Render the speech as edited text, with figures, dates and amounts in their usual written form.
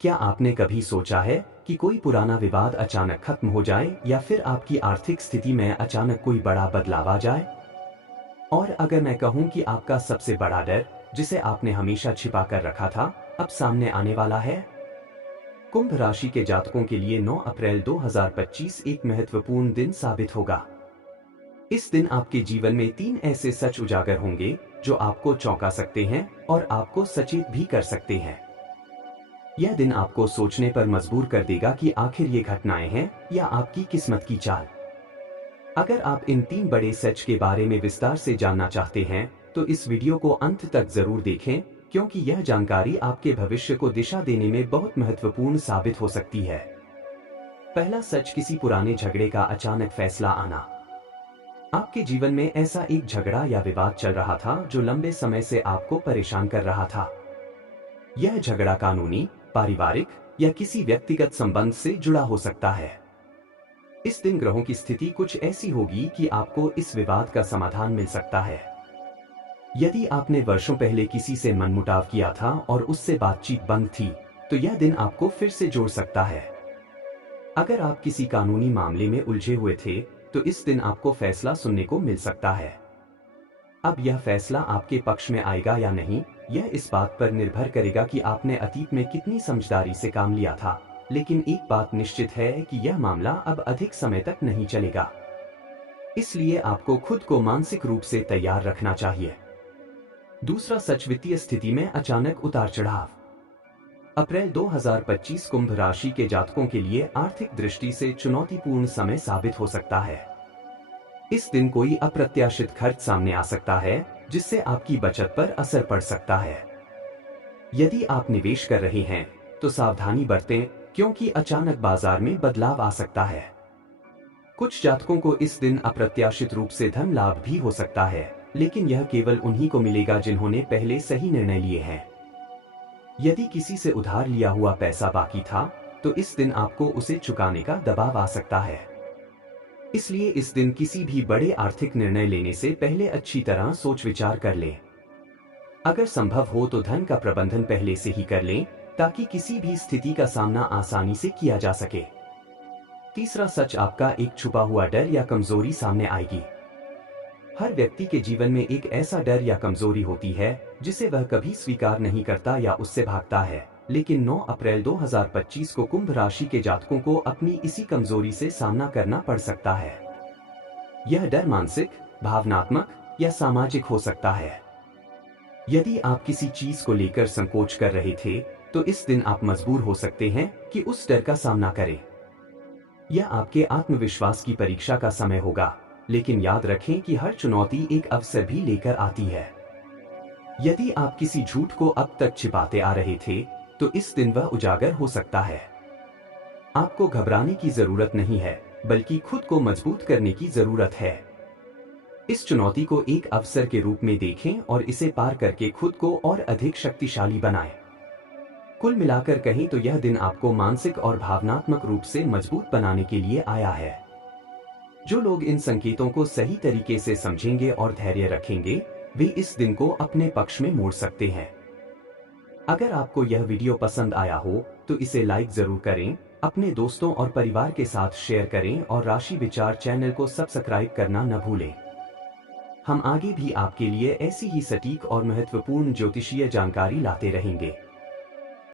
क्या आपने कभी सोचा है कि कोई पुराना विवाद अचानक खत्म हो जाए या फिर आपकी आर्थिक स्थिति में अचानक कोई बड़ा बदलाव आ जाए? और अगर मैं कहूं कि आपका सबसे बड़ा डर, जिसे आपने हमेशा छिपा कर रखा था, अब सामने आने वाला है? कुंभ राशि के जातकों के लिए 9 अप्रैल 2025 एक महत्वपूर्ण दिन साबित होगा। इस दिन आपके जीवन में 3 ऐसे सच उजागर होंगे जो आपको चौंका सकते हैं और आपको सचेत भी कर सकते हैं। यह दिन आपको सोचने पर मजबूर कर देगा कि आखिर ये घटनाएं हैं या आपकी किस्मत की चाल। अगर आप इन 3 बड़े सच के बारे में विस्तार से जानना चाहते हैं, तो इस वीडियो को अंत तक जरूर देखें, क्योंकि यह जानकारी आपके भविष्य को दिशा देने में बहुत महत्वपूर्ण साबित हो सकती है। पहला सच, किसी पुराने झगड़े का अचानक फैसला आना। आपके जीवन में ऐसा एक झगड़ा या विवाद चल रहा था जो लंबे समय से आपको परेशान कर रहा था। यह झगड़ा कानूनी, पारिवारिक या किसी व्यक्तिगत संबंध से जुड़ा हो सकता है। इस दिन ग्रहों की स्थिति कुछ ऐसी होगी कि आपको इस विवाद का समाधान मिल सकता है। यदि आपने वर्षों पहले किसी से मनमुटाव किया था और उससे बातचीत बंद थी, तो यह दिन आपको फिर से जोड़ सकता है। अगर आप किसी कानूनी मामले में उलझे हुए थे, तो इस दिन आपको फैसला सुनने को मिल सकता है। अब यह फैसला आपके पक्ष में आएगा या नहीं, यह इस बात पर निर्भर करेगा कि आपने अतीत में कितनी समझदारी से काम लिया था, लेकिन एक बात निश्चित है कि यह मामला अब अधिक समय तक नहीं चलेगा। इसलिए आपको खुद को मानसिक रूप से तैयार रखना चाहिए। दूसरा सच, वित्तीय स्थिति में अचानक उतार चढ़ाव। अप्रैल 2025 कुंभ राशि के जातकों के लिए आर्थिक दृष्टि से चुनौतीपूर्ण समय साबित हो सकता है। इस दिन कोई अप्रत्याशित खर्च सामने आ सकता है, जिससे आपकी बचत पर असर पड़ सकता है। यदि आप निवेश कर रहे हैं, तो सावधानी बरतें, क्योंकि अचानक बाजार में बदलाव आ सकता है। कुछ जातकों को इस दिन अप्रत्याशित रूप से धन लाभ भी हो सकता है, लेकिन यह केवल उन्हीं को मिलेगा जिन्होंने पहले सही निर्णय लिए हैं। यदि किसी से उधार लिया हुआ पैसा बाकी था, तो इस दिन आपको उसे चुकाने का दबाव आ सकता है। इसलिए इस दिन किसी भी बड़े आर्थिक निर्णय लेने से पहले अच्छी तरह सोच विचार कर लें। अगर संभव हो तो धन का प्रबंधन पहले से ही कर लें, ताकि किसी भी स्थिति का सामना आसानी से किया जा सके। तीसरा सच, आपका एक छुपा हुआ डर या कमजोरी सामने आएगी। हर व्यक्ति के जीवन में एक ऐसा डर या कमजोरी होती है जिसे वह कभी स्वीकार नहीं करता या उससे भागता है, लेकिन 9 अप्रैल 2025 को कुंभ राशि के जातकों को अपनी इसी कमजोरी से सामना करना पड़ सकता है। यह डर मानसिक, भावनात्मक या सामाजिक हो सकता है। यदि आप किसी चीज को लेकर संकोच कर रहे थे, तो इस दिन आप मजबूर हो सकते हैं कि उस डर का सामना करें। यह आपके आत्मविश्वास की परीक्षा का समय होगा, लेकिन याद रखें कि हर चुनौती एक अवसर भी लेकर आती है। यदि आप किसी झूठ को अब तक छिपाते आ रहे थे, तो इस दिन वह उजागर हो सकता है। आपको घबराने की जरूरत नहीं है, बल्कि खुद को मजबूत करने की जरूरत है। इस चुनौती को एक अवसर के रूप में देखें और इसे पार करके खुद को और अधिक शक्तिशाली बनाएं। कुल मिलाकर कहें तो यह दिन आपको मानसिक और भावनात्मक रूप से मजबूत बनाने के लिए आया है। जो लोग इन संकेतों को सही तरीके से समझेंगे और धैर्य रखेंगे, वे इस दिन को अपने पक्ष में मोड़ सकते हैं। अगर आपको यह वीडियो पसंद आया हो, तो इसे लाइक जरूर करें, अपने दोस्तों और परिवार के साथ शेयर करें और राशि विचार चैनल को सब्सक्राइब करना न भूलें। हम आगे भी आपके लिए ऐसी ही सटीक और महत्वपूर्ण ज्योतिषीय जानकारी लाते रहेंगे।